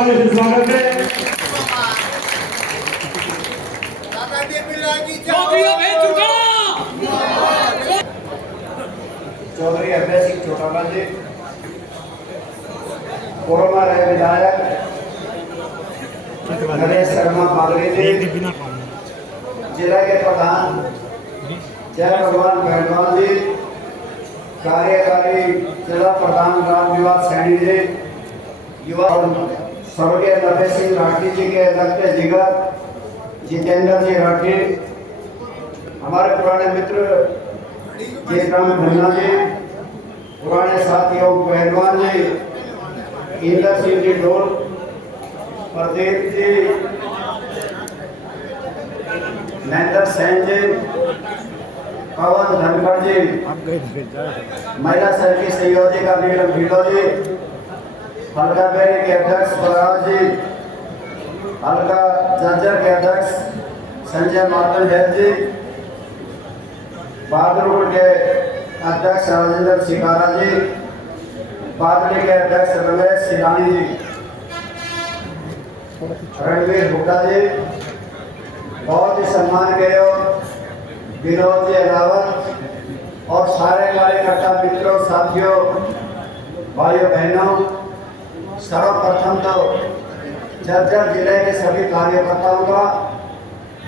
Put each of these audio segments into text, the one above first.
ताली से स्वागत है। चौधरी अभय सिंह चौटाला जी, कोरोना रहे विधायक नरेश शर्मा पालरी जी, जिला के प्रधान जय भगवान पहलवान जी, कार्यकारी जिला प्रधान रामनिवास सैनी जी, युवा स्वर्गीय नरेश सिंह राठी जी के लगते जिगर जितेंद्र जी राठी, हमारे पुराने मित्र जयराम खन्ना जी, पुराने साथियों पहलवान जी इंद्र सिंह जी ढोल, प्रदीप जी, महेंद्र सेन जी, पवन धनखड़ जी, महिला संघ की संयोजिका नीलम भीलो जी, हल्का बेरी के अध्यक्ष बलराज जी, हल्का जर्जर के अध्यक्ष संजय मार्तन जैन जी, बहादुरपुर के अध्यक्ष राजेंद्र सिकारा जी, बादली के अध्यक्ष रमेश सिलानी जी, रणवीर हुड्डा जी, बहुत ही सम्मान के विनोद जी अलावत और सारे कार्यकर्ता मित्रों साथियों भाइयों बहनों, सर्वप्रथम तो झज्जर जिले के सभी कार्यकर्ताओं का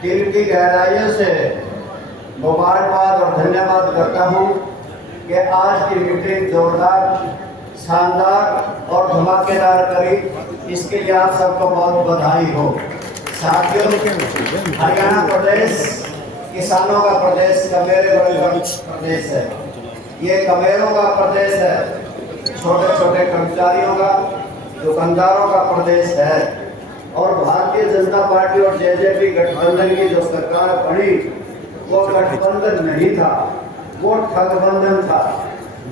दिल की गहराइयों से मुबारकबाद और धन्यवाद करता हूं कि आज की मीटिंग जोरदार, शानदार और धमाकेदार करी, इसके लिए आप सबको बहुत बधाई हो। साथियों, हरियाणा प्रदेश किसानों का प्रदेश, कमेरे बड़े प्रदेश है, ये कमेरों का प्रदेश है, छोटे छोटे कर्मचारियों का, दुकानदारों का प्रदेश है। और भारतीय जनता पार्टी और जेजेपी गठबंधन की जो सरकार बनी वो गठबंधन नहीं था, वो ठगबंधन था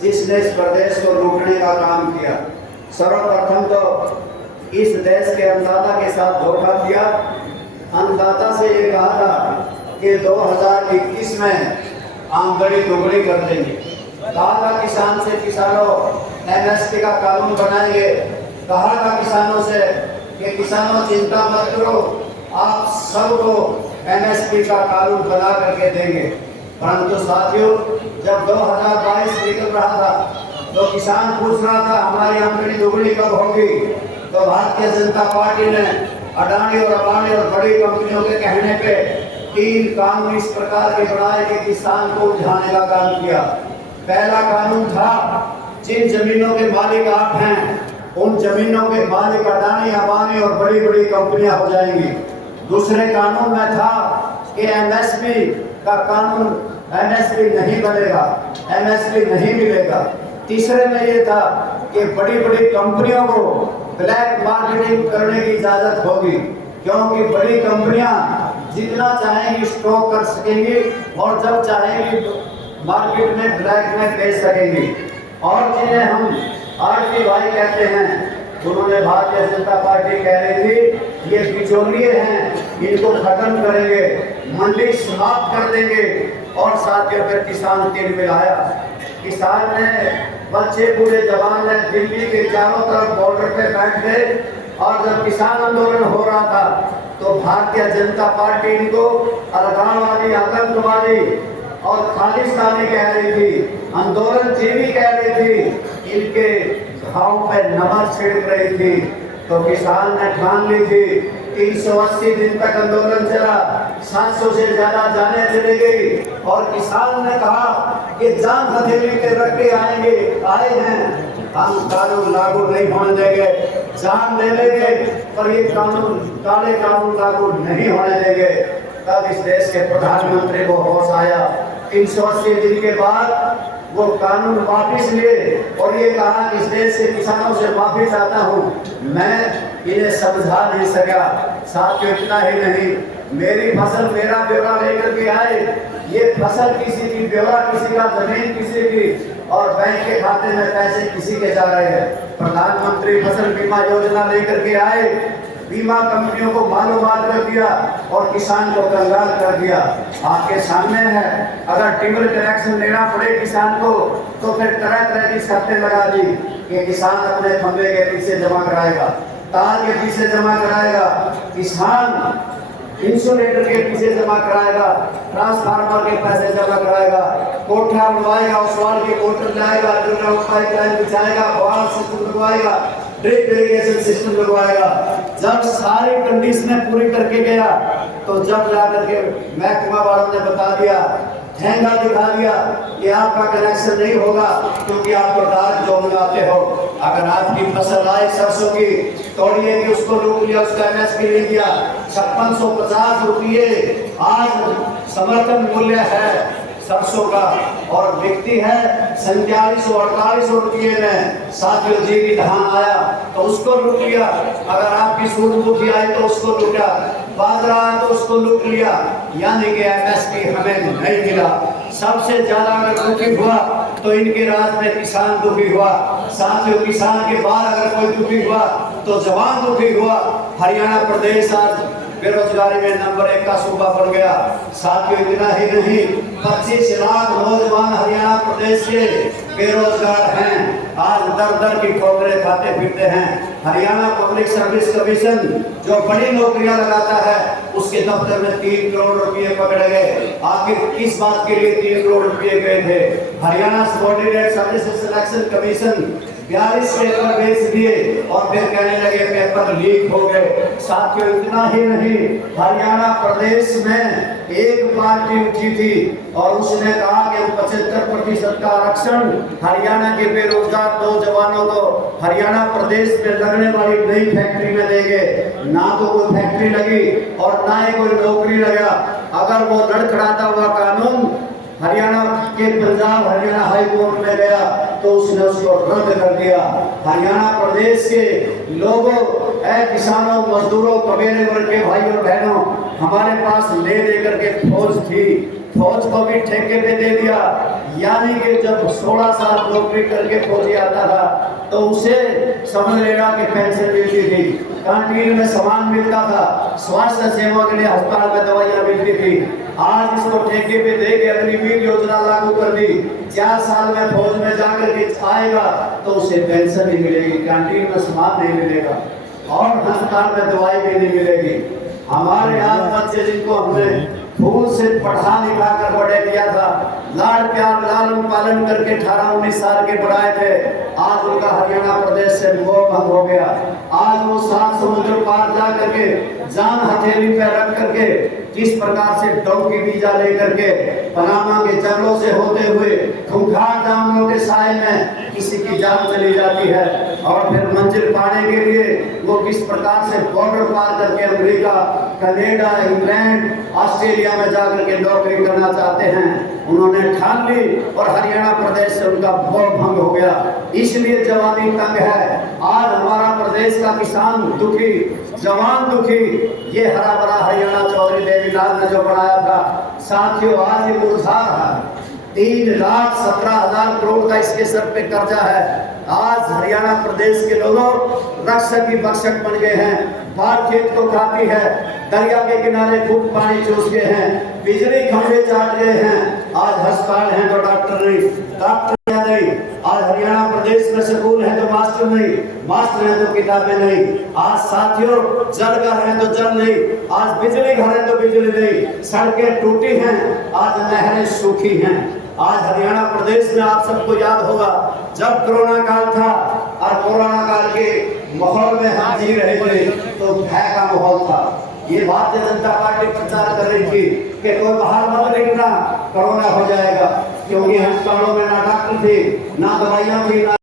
जिसने इस प्रदेश को लूटने का काम किया। सर्वप्रथम तो इस देश के अन्नदाता के साथ धोखा किया। अन्नदाता से ये कहा था कि 2021 में आमदनी दोगुनी कर देंगे, कहा था किसान से किसानों एमएसपी का कानून बनाएंगे, कहा था किसानों से कि किसानों चिंता मत करो, आप सबको एमएसपी का कानून बना करके देंगे। परंतु साथियों, जब 2022 निकल रहा था तो किसान पूछ रहा था हमारी आमदनी दोगुनी कब होगी, तो भारतीय जनता पार्टी ने अडानी और अंबानी और बड़ी कंपनियों के कहने पे 3 कानून इस प्रकार के बनाए कि किसान को उलझाने का काम किया। पहला कानून था जिन जमीनों के मालिक आप हैं उन जमीनों के मालिक अडानी अंबानी और बड़ी बड़ी कंपनियां हो जाएंगी। दूसरे कानून में था कि एमएसपी का कानून, एमएसपी नहीं बनेगा, एमएसपी नहीं मिलेगा। तीसरे में ये था कि बड़ी बड़ी कंपनियों को ब्लैक मार्केटिंग करने की इजाजत होगी, क्योंकि बड़ी कंपनियां जितना चाहेंगी स्टॉक कर सकेंगी और जब चाहेंगी मार्केट में ब्लैक में बेच सकेंगी। और जिन्हें हम आरटीआई कहते हैं, उन्होंने भारतीय जनता पार्टी कह रही थी ये बिचौलिए हैं, इनको खत्म करेंगे, मंडी समाप्त कर देंगे। और साथियों फिर किसान तिल मिलाया। किसान ने बच्चे बूढ़े जवान ने दिल्ली के चारों तरफ बॉर्डर पे बैठ गए और जब किसान आंदोलन हो रहा था तो भारतीय जनता पार्टी इनको अलगाववादी, आतंकवादी और खालिस्तानी कह रही थी, आंदोलन जीवी कह रही थी, इनके घाव पे नमक छिड़क रही थी। तो किसान ने ठान ली थी 380 दिन तक आंदोलन चला, 700 से ज्यादा जाने चली गई और किसान ने कहा कि जान हथेली पे रख के आए हैं, हम कानून लागू नहीं होने देंगे, जान ले लेंगे पर ये कानून, काले कानून लागू नहीं होने देंगे। तब इस देश के प्रधानमंत्री को होश आया। 380 दिन के बाद वो कानून वापिस लिए और ये कहा कि इस देश के किसानों से माफी चाहता हूँ, मैं इन्हें समझा नहीं सका। साथियों, इतना ही नहीं, मेरी फसल मेरा ब्यौरा लेकर के आए, ये फसल किसी की, ब्यौरा किसी का, जमीन किसी की और बैंक के खाते में पैसे किसी के जा रहे हैं। प्रधानमंत्री फसल बीमा योजना लेकर के आए, बीमा कंपनियों को मालूमात कर दिया और किसान को कंगाल कर दिया। आपके सामने है, अगर टिम्बर कनेक्शन लेना पड़े किसान को तो फिर तरह तरह की शर्तें लगा दी कि किसान अपने खंबे के पीछे जमा कराएगा। तार के पीछे जमा कराएगा, किसान इंसुलेटर के पीछे जमा कराएगा, ट्रांसफार्मर के पैसे जमा कराएगा, कोठा बनवाएगा, ओसवाल के मोटर लाएगा, पाइपलाइन बिछाएगा, बवाल सिस्टम लगवाएगा, ड्रिप इरिगेशन सिस्टम लगवाएगा। जब सारी कंडीशनें पूरी करके गया तो जब जाकर के महकमा वालों ने बता दिया, ठेंगा दिखा दिया कि आपका कनेक्शन नहीं होगा क्योंकि आप तो डार्क जोन में आते हो। अगर आपकी फसल आई सरसों की, तोड़िए कि उसको लूट लिया, उसका एमएसपी ले लिया 5650 रुपये आज समर्थन मूल्य है सरसों का, और बिकती है 4700-4800 रुपये में। साथियों जीरी धान आया तो उसको लूट लिया, अगर आपकी सूरजमुखी आई तो उसको लूटा, बाजरा आया तो उसको लूट लिया, यानी कि एमएसपी हमें नहीं मिला। सबसे ज्यादा अगर दुखी हुआ तो इनके राज में किसान दुखी हुआ। साथियों किसान के बाद अगर कोई दुखी हुआ तो जवान दुखी हुआ। हरियाणा प्रदेश आज बेरोजगारी में नंबर 1 का सूबा बन गया। साथियों इतना ही नहीं, 25 लाख नौजवान हरियाणा प्रदेश के बेरोजगार हैं, आज दर दर की ठोकरें खाते फिरते हैं। हरियाणा पब्लिक सर्विस कमीशन जो बड़ी नौकरियां लगाता है उसके दफ्तर में 3 करोड़ रुपए पकड़े गए। आखिर किस बात के लिए 3 करोड़ रुपए गए थे? Haryana subordinate services selection commission 42 paper बेच दिए और फिर कहने लगे पेपर लीक हो गए। साथियों इतना ही नहीं, हरियाणा प्रदेश में एक पार्टी उठी थी और उसने कहा कि 75% का आरक्षण हरियाणा के बेरोजगार नौजवानों को हरियाणा प्रदेश में लगने वाली नई फैक्ट्री में देंगे। ना तो कोई फैक्ट्री लगी और ना ही कोई नौकरी लगा। अगर वो लड़खड़ाता हुआ कानून हरियाणा के पंजाब हरियाणा हाई कोर्ट में गया तो उसने उसको रद्द कर दिया। हरियाणा प्रदेश के लोगों, किसानों, मजदूरों, कबीले वर्ग के भाई और बहनों, हमारे पास ले लेकर के फौज थी, फौज को भी ठेके पे दे दिया। यानी कि जब 16 साल नौकरी करके फौजी आता था तो उसे समझ लेना कि पेंशन मिलती थी, कैंटीन में सामान मिलता था, स्वास्थ्य सेवा के लिए अस्पताल में दवाइयां मिलती थी। आज इसको ठेके पे दे के अग्निवीर योजना लागू कर दी। 4 साल में फौज में जाकर के आएगा तो उसे पेंशन नहीं मिलेगी, कैंटीन में सामान नहीं मिलेगा और अस्पताल में दवाई भी नहीं मिलेगी। हमारे यहाँ बच्चे जिनको हमने फूल से पढ़ा लिखा कर बड़े किया था, लाड प्यार लालन पालन करके 18-19 साल के बढ़ाए थे, आज उनका हरियाणा प्रदेश से मोह भंग हो गया। आज वो 7 समुद्र पार जा करके जान हथेली पे रख करके किस प्रकार से डोंकी वीजा लेकर के पनामा के जंगलों से होते हुए खूंखार जामुनों के साए में किसी की जान चली जाती है और फिर मंजिल पाने के लिए वो किस प्रकार से बॉर्डर पार करके अमेरिका, कनाडा, इंग्लैंड, ऑस्ट्रेलिया में जाकर के नौकरी करना चाहते हैं। उन्होंने ठान ली और हरियाणा प्रदेश से उनका मोह भंग हो गया, इसलिए जवानी तंग है। आज हमारा प्रदेश का किसान दुखी, जवान दुखी, ये हरा भरा हरियाणा चौधरी देवीलाल ने जो बनाया था, साथियों आज ये मुरझा रहा है। 3,17,000 करोड़ का इसके सर पे कर्जा है। आज हरियाणा प्रदेश के लोगों रक्षक की बक्षक बन गए हैं, बाढ़ खेत को खाती है, दरिया के किनारे खूब पानी चूस गए हैं, बिजली खंभे चाट गए हैं। आज अस्पताल हैं तो डॉक्टर नहीं, आज हरियाणा प्रदेश में स्कूल है तो मास्टर नहीं, मास्टर है तो किताबें नहीं। आज साथियों जल घर है तो जल नहीं, आज बिजली घर है तो बिजली नहीं, सड़कें टूटी हैं, आज नहरें सूखी हैं। आज हरियाणा प्रदेश में आप सबको याद होगा जब कोरोना काल था और कोरोना काल के माहौल में हम जी रहे थे तो भय का माहौल था। ये भारतीय जनता पार्टी प्रचार कर रही थी कि कोई बाहर मत निकलना, कोरोना हो जाएगा, क्योंकि अस्पतालों में ना डॉक्टर थे, ना दवाइयां थी, ना